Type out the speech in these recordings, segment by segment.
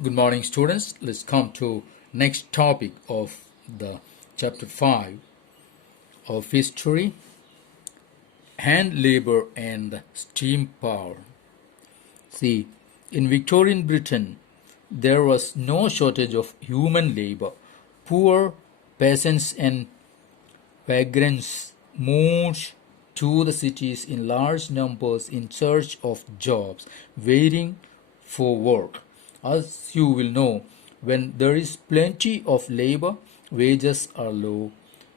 Good morning, students. Let's come to next topic of the chapter 5 of history, hand labor and steam power. See, in Victorian Britain, there was no shortage of human labor. Poor peasants and vagrants moved to the cities in large numbers in search of jobs, waiting for work. As you will know, when there is plenty of labor, wages are low.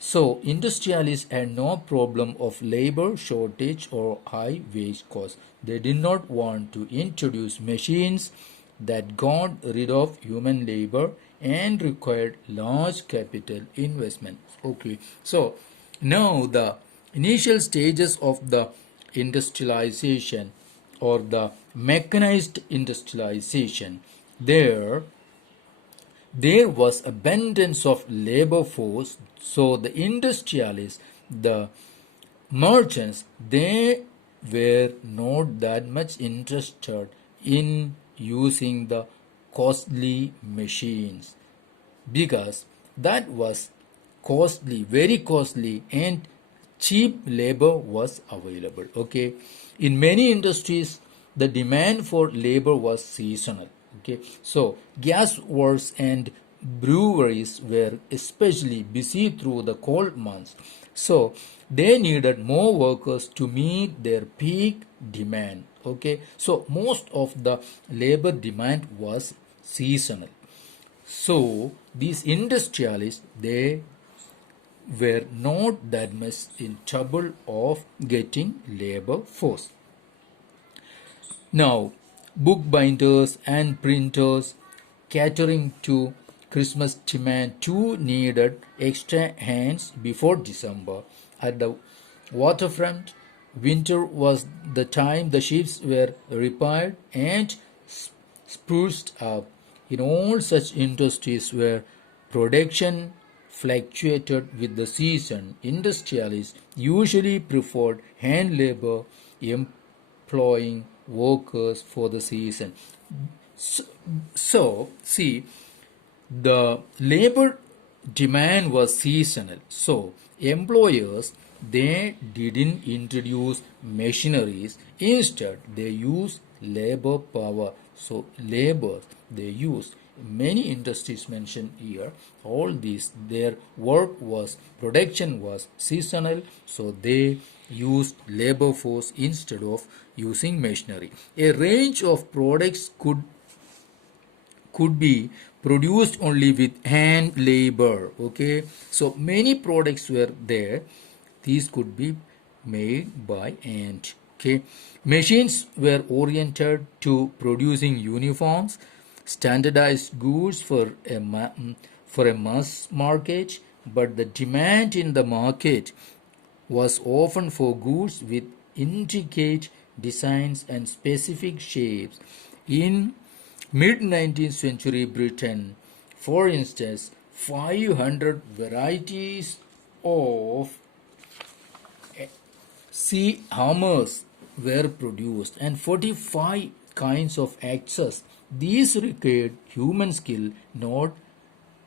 So, industrialists had no problem of labor shortage or high wage costs. They did not want to introduce machines that got rid of human labor and required large capital investment. Okay, so now the initial stages of the industrialization or the mechanized industrialization, there was abundance of labor force, so the industrialists, the merchants, they were not that much interested in using the costly machines because that was costly, very costly, and cheap labor was available. Okay, in many industries the demand for labor was seasonal. Okay, so gas works and breweries were especially busy through the cold months, so they needed more workers to meet their peak demand. Okay, so most of the labor demand was seasonal, so these industrialists, they were not that much in trouble of getting labor force. Now, bookbinders and printers catering to Christmas demand too needed extra hands before December. At the waterfront, winter was the time the ships were repaired and spruced up. In all such industries where production fluctuated with the season, industrialists usually preferred hand labor, employing workers for the season. So, see, the labor demand was seasonal, so employers, they didn't introduce machineries, instead they used labor power. So labor they used, many industries mentioned here, all these, their work was, production was seasonal, so they used labor force instead of using machinery. A range of products could be produced only with hand labor. Okay, so many products were there, these could be made by hand. Okay, machines were oriented to producing uniforms, standardized goods for a mass market, but the demand in the market was often for goods with intricate designs and specific shapes. In mid 19th century Britain, for instance, 500 varieties of sea hammers were produced and 45 kinds of axes. These required human skill, not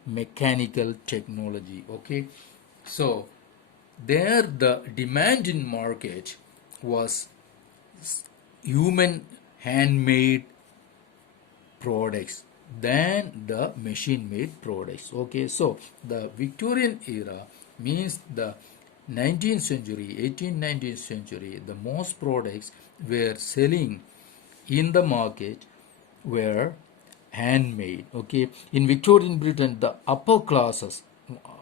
mechanical technology. Okay, so there the demand in market was human handmade products than the machine made products. Okay, so the Victorian era means the 19th century, 18th, 19th century, the most products were selling in the market were handmade. Okay, in Victorian Britain, the upper classes,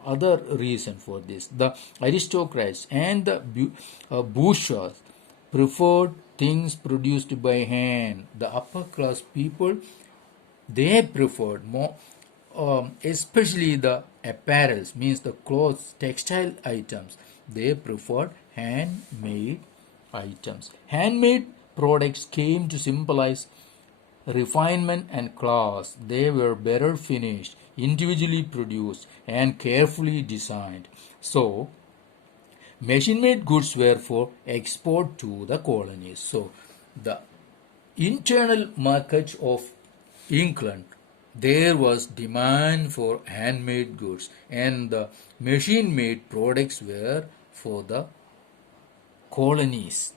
other reason for this, the aristocrats and the bourgeois preferred things produced by hand. The upper class people, they preferred more, especially the apparels, means the clothes, textile items, they preferred handmade items. Handmade products came to symbolize refinement and class. They were better finished, individually produced, and carefully designed. So, machine-made goods were for export to the colonies. So, the internal market of England there was demand for handmade goods, and the machine made products were for the colonies.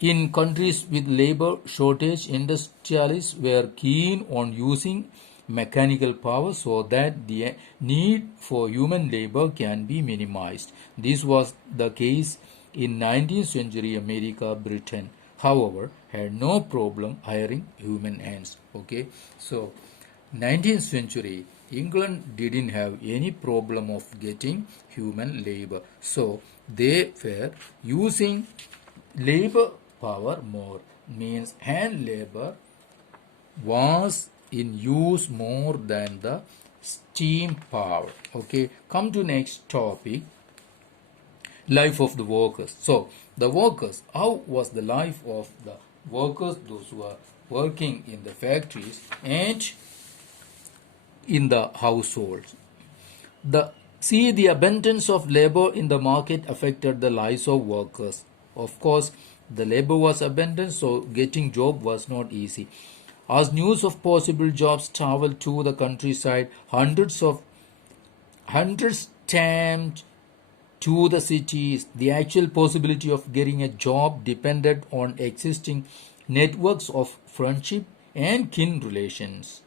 In countries with labor shortage, industrialists were keen on using mechanical power so that the need for human labor can be minimized. This was the case in 19th century America. Britain, however, had no problem hiring human hands. Okay, so 19th century England didn't have any problem of getting human labor, so they were using labor power more, means hand labor was in use more than the steam power. Okay, come to next topic, life of the workers. So the workers, how was the life of the workers, those who are working in the factories and in the households? The abundance of labor in the market affected the lives of workers. Of course, the labor was abundant, so getting job was not easy. As news of possible jobs traveled to the countryside, hundreds stamped to the cities. The actual possibility of getting a job depended on existing networks of friendship and kin relations.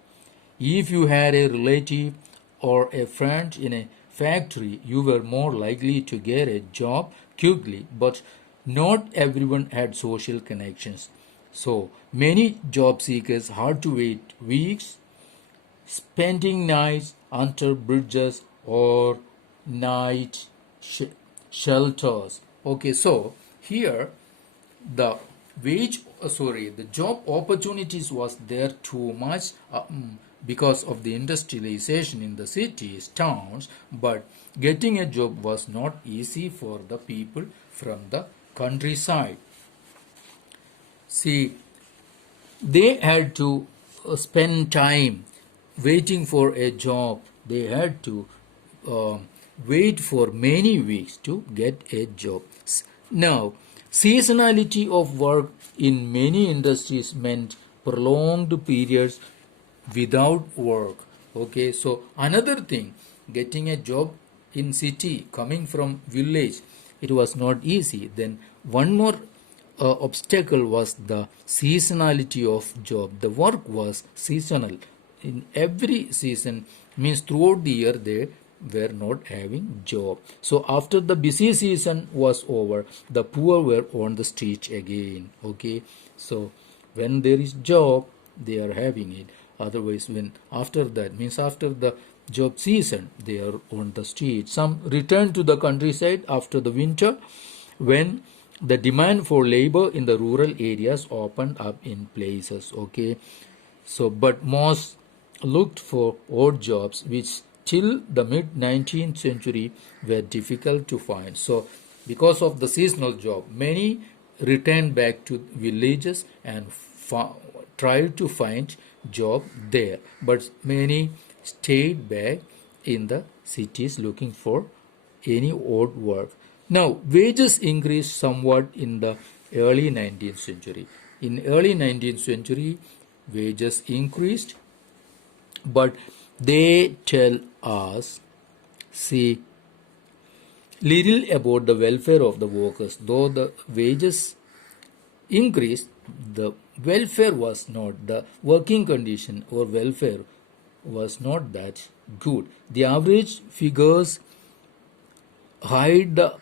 If you had a relative or a friend in a factory, you were more likely to get a job quickly, but not everyone had social connections. So many job seekers had to wait weeks, spending nights under bridges or night shelters. Okay, so here the the job opportunities was there too much because of the industrialization in the cities, towns, but getting a job was not easy for the people from the countryside. See, they had to spend time waiting for a job. They had to uh, wait for many weeks to get a job. Now, seasonality of work in many industries meant prolonged periods without work. Okay, so another thing, getting a job in city, coming from village, it was not easy. Then one more obstacle was the seasonality of job. The work was seasonal. In every season, means throughout the year they were not having job. So after the busy season was over, the poor were on the street again. Okay, so when there is job, they are having it. Otherwise, when after that, means after the job season, they are on the street. Some return to the countryside after the winter, when the demand for labor in the rural areas opened up in places. Okay, so but most looked for odd jobs which till the mid 19th century were difficult to find. So because of the seasonal job, many returned back to villages and tried to find job there, but many stayed back in the cities looking for any odd work. Now, wages increased somewhat in the early 19th century. In early 19th century, wages increased, but they tell us, see, little about the welfare of the workers. Though the wages increased, the welfare was not, the working condition or welfare was not that good. The average figures hide the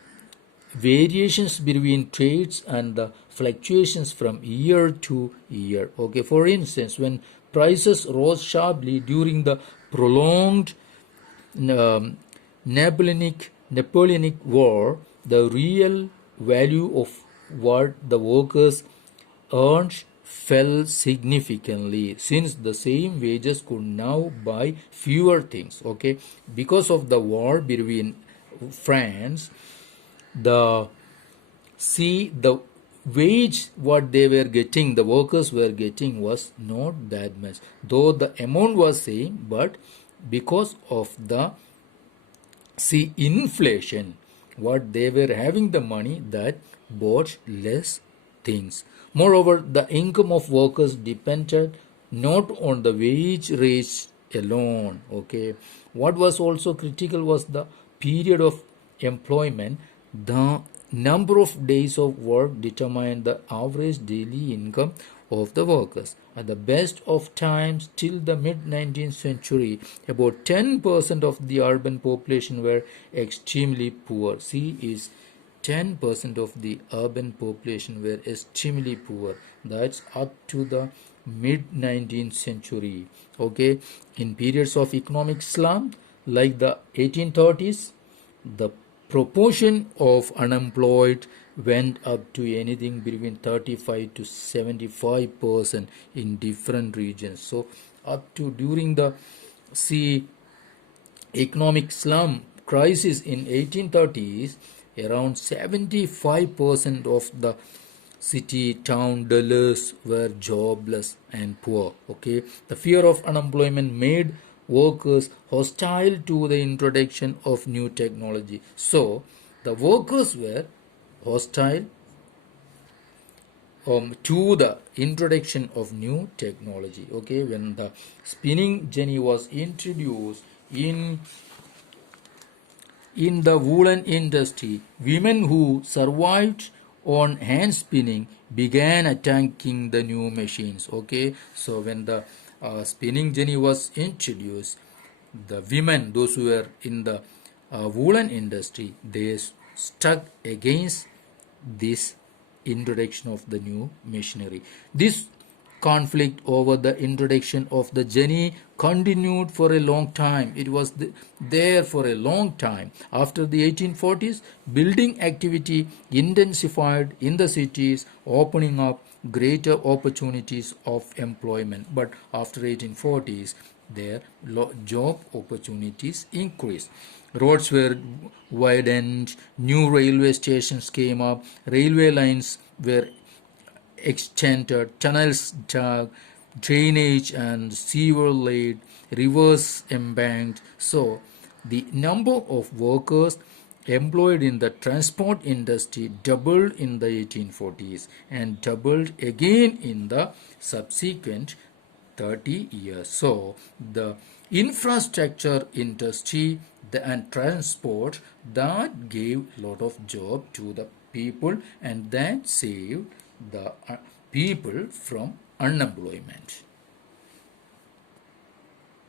variations between trades and the fluctuations from year to year. Okay, for instance, when prices rose sharply during the prolonged um, Napoleonic War, the real value of what the workers earned fell significantly, since the same wages could now buy fewer things. Okay, because of the war between France, the the wage what they were getting, the workers were getting, was not that much, though the amount was same, but because of the inflation, what they were having the money that bought less things. Moreover, the income of workers depended not on the wage rate alone. Okay, what was also critical was the period of employment. The number of days of work determined the average daily income of the workers. At the best of times, till the mid 19th century, about 10% of the urban population were extremely poor. C is 10% of the urban population were extremely poor. That's up to the mid 19th century. Okay, in periods of economic slump like the 1830s, the proportion of unemployed went up to anything between 35 to 75% in different regions. So up to during the see economic slump crisis in 1830s, around 75% of the city town dwellers were jobless and poor. Okay, the fear of unemployment made workers hostile to the introduction of new technology. So the workers were hostile to the introduction of new technology. Okay, when the spinning jenny was introduced in the woolen industry, women who survived on hand spinning began attacking the new machines. Okay, so when the spinning jenny was introduced, the women, those who were in the woolen industry, they stuck against this introduction of the new machinery. This conflict over the introduction of the jenny continued for a long time. It was there for a long time. After the 1840s, building activity intensified in the cities, opening up greater opportunities of employment. But after 1840s, their job opportunities increased. Roads were widened, new railway stations came up, railway lines were extended, tunnels dug, drainage and sewer laid, rivers embanked. So the number of workers employed in the transport industry doubled in the 1840s and doubled again in the subsequent 30 years. So the infrastructure industry and transport that gave a lot of job to the people and that saved the people from unemployment.